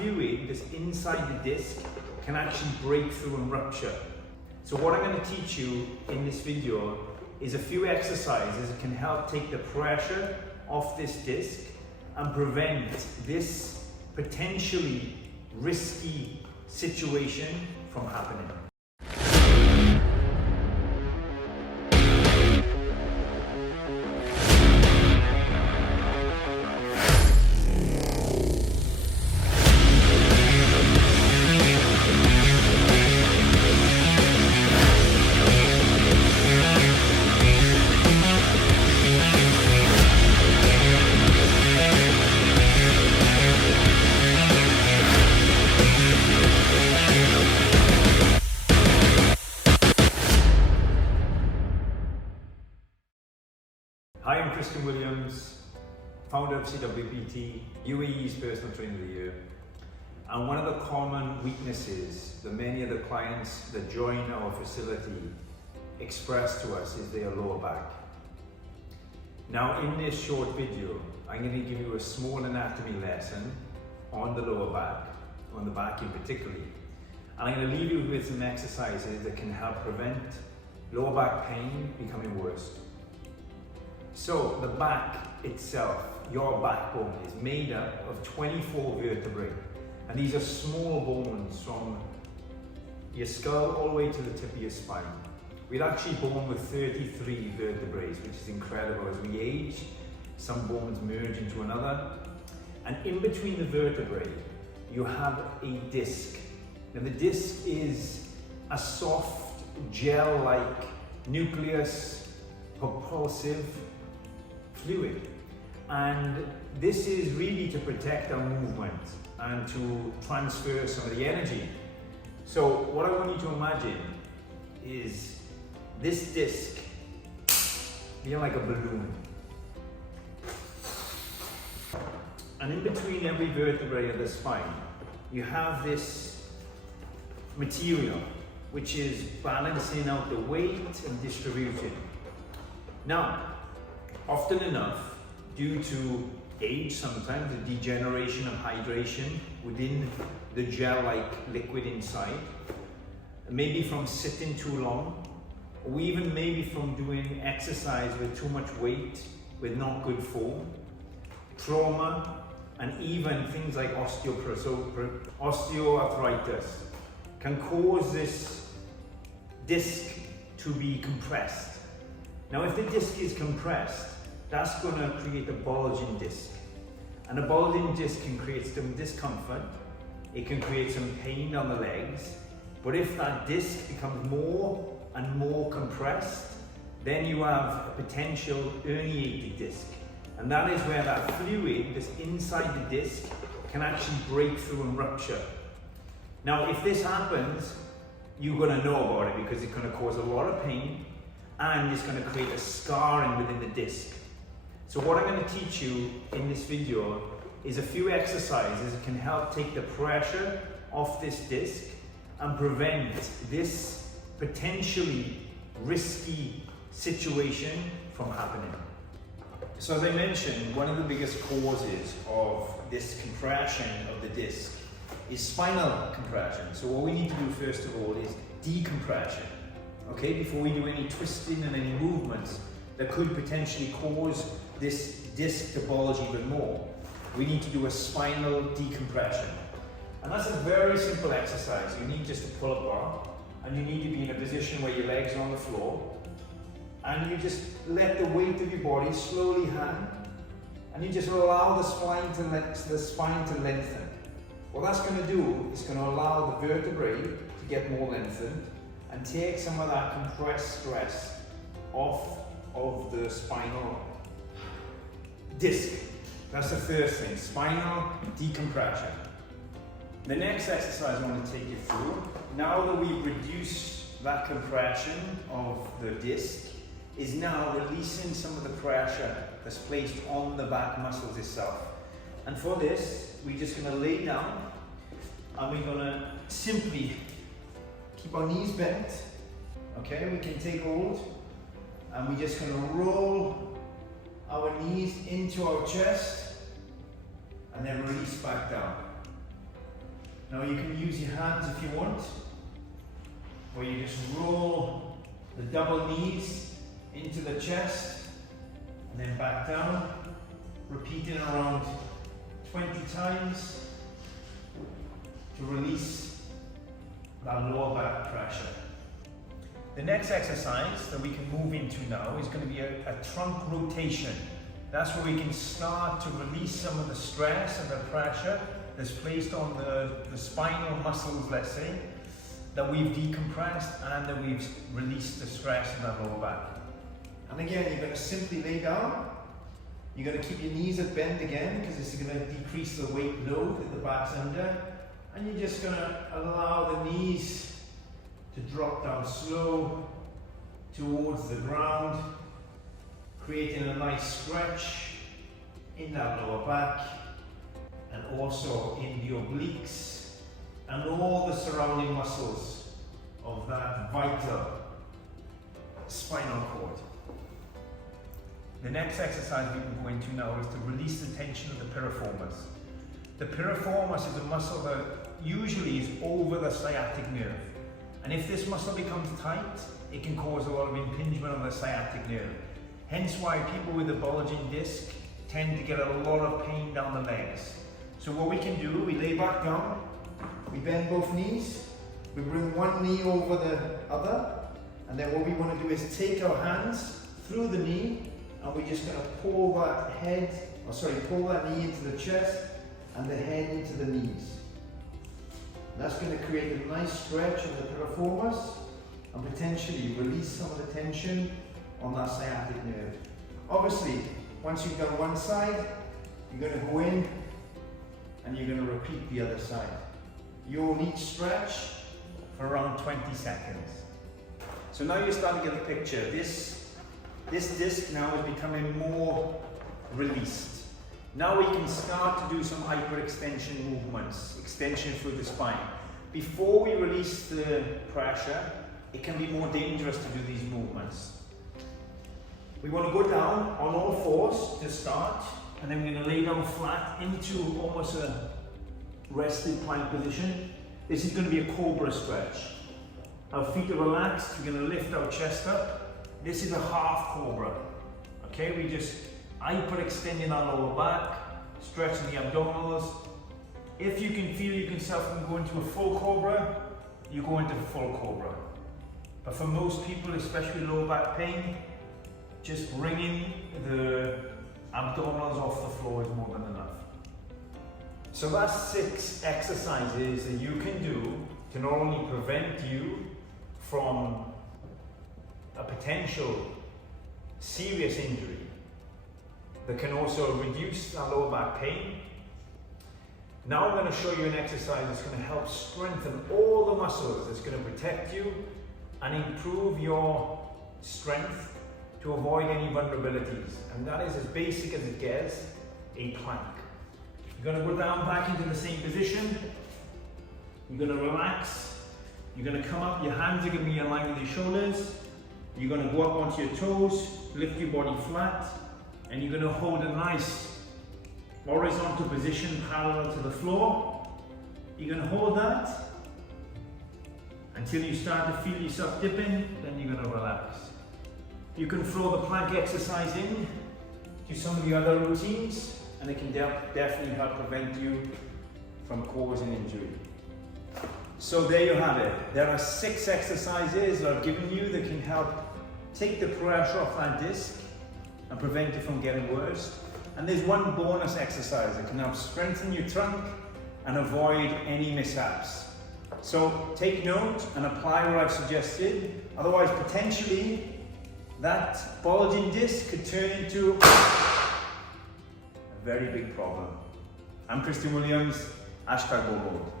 fluid that's inside the disc can actually break through and rupture. So what I'm going to teach you in this video is a few exercises that can help take the pressure off this disc and prevent this potentially risky situation from happening. Hi, I'm founder of CWPT, UAE's Personal Trainer of the Year. And one of the common weaknesses that many of the clients that join our facility express to us is their lower back. Now in this short video, I'm going to give you a small anatomy lesson on the lower back, on the back in particular. And I'm going to leave you with some exercises that can help prevent lower back pain becoming worse. So the back itself, your backbone, is made up of 24 vertebrae, and these are small bones from your skull all the way to the tip of your spine. We're actually born with 33 vertebrae, which is incredible. As we age, some bones merge into another, and in between the vertebrae you have a disc. Now the disc is a soft gel-like nucleus propulsive fluid, and this is really to protect our movement and to transfer some of the energy. So what I want you to imagine is this disc being like a balloon, and in between every vertebrae of the spine you have this material which is balancing out the weight and distribution. Now often enough, due to age sometimes, the degeneration of hydration within the gel-like liquid inside, maybe from sitting too long, or even maybe from doing exercise with too much weight, with not good form, trauma, and even things like osteoarthritis can cause this disc to be compressed. Now if the disc is compressed, that's going to create a bulging disc, and a bulging disc can create some discomfort, it can create some pain on the legs, but if that disc becomes more and more compressed, then you have a potential herniated disc, and that is where that fluid that's inside the disc can actually break through and rupture. Now if this happens, you're going to know about it because it's going to cause a lot of pain and it's going to create a scarring within the disc. So what I'm going to teach you in this video is a few exercises that can help take the pressure off this disc and prevent this potentially risky situation from happening. So as I mentioned, one of the biggest causes of this compression of the disc is spinal compression. So what we need to do first of all is decompression. Okay, before we do any twisting and any movements that could potentially cause this disc to bulge even more, we need to do a spinal decompression. And that's a very simple exercise. You need just to pull up bar, and you need to be in a position where your legs are on the floor, and you just let the weight of your body slowly hang, and you just allow the spine to lengthen. What that's going to do is going to allow the vertebrae to get more lengthened and take some of that compressed stress off of the spinal disc. That's the first thing, spinal decompression. The next exercise I want to take you through, now that we've reduced that compression of the disc, is now releasing some of the pressure that's placed on the back muscles itself. And for this, we're just going to lay down and we're going to simply keep our knees bent. Okay, we can take hold and we're just going to roll our knees into our chest and then release back down. Now you can use your hands if you want, or you just roll the double knees into the chest and then back down, repeating around 20 times to release that lower back pressure. The next exercise that we can move into now is going to be a trunk rotation. That's where we can start to release some of the stress and the pressure that's placed on the spinal muscles, let's say, that we've decompressed and that we've released the stress in that lower back. And again, you're going to simply lay down. You're going to keep your knees at bend again, because this is going to decrease the weight load that the back's under. And you're just going to allow the knees to drop down slow towards the ground, creating a nice stretch in that lower back and also in the obliques and all the surrounding muscles of that vital spinal cord. The next exercise we can go into now is to release the tension of the piriformis. The piriformis is a muscle that usually is over the sciatic nerve. And if this muscle becomes tight, it can cause a lot of impingement on the sciatic nerve. Hence why people with a bulging disc tend to get a lot of pain down the legs. So what we can do, we lay back down, we bend both knees, we bring one knee over the other, and then what we want to do is take our hands through the knee, and we're just going to pull that pull that knee into the chest and the head into the knees. That's going to create a nice stretch in the piriformis and potentially release some of the tension on that sciatic nerve. Obviously, once you've done one side, you're going to go in and you're going to repeat the other side. You'll need stretch for around 20 seconds. So now you're starting to get the picture. This disc now is becoming more released. Now we can start to do some hyperextension movements, extension through the spine. Before we release the pressure, it can be more dangerous to do these movements. We want to go down on all fours to start, and then we're going to lay down flat into almost a rested plank position. This is going to be a Cobra Stretch. Our feet are relaxed, we're going to lift our chest up. This is a half Cobra. Okay, we just hyperextending our lower back, stretching the abdominals. If you can feel yourself go into a full Cobra, you go into full Cobra. But for most people, especially lower back pain, just bringing the abdominals off the floor is more than enough. So that's 6 exercises that you can do to not only prevent you from a potential serious injury, that can also reduce our lower back pain. Now I'm going to show you an exercise that's going to help strengthen all the muscles, that's going to protect you and improve your strength to avoid any vulnerabilities. And that is as basic as it gets, a plank. You're going to go down back into the same position. You're going to relax. You're going to come up, your hands are going to be in line with your shoulders. You're going to go up onto your toes, lift your body flat, and you're going to hold a nice horizontal position parallel to the floor. You're going to hold that until you start to feel yourself dipping, then you're going to relax. You can throw the plank exercise in to some of the other routines, and it can definitely help prevent you from causing injury. So there you have it. There are 6 exercises that I've given you that can help take the pressure off that disc and prevent it from getting worse. And there's one bonus exercise that can help strengthen your trunk and avoid any mishaps. So take note and apply what I've suggested. Otherwise, potentially, that bulging disc could turn into a very big problem. I'm Christian Williams, #GoMode.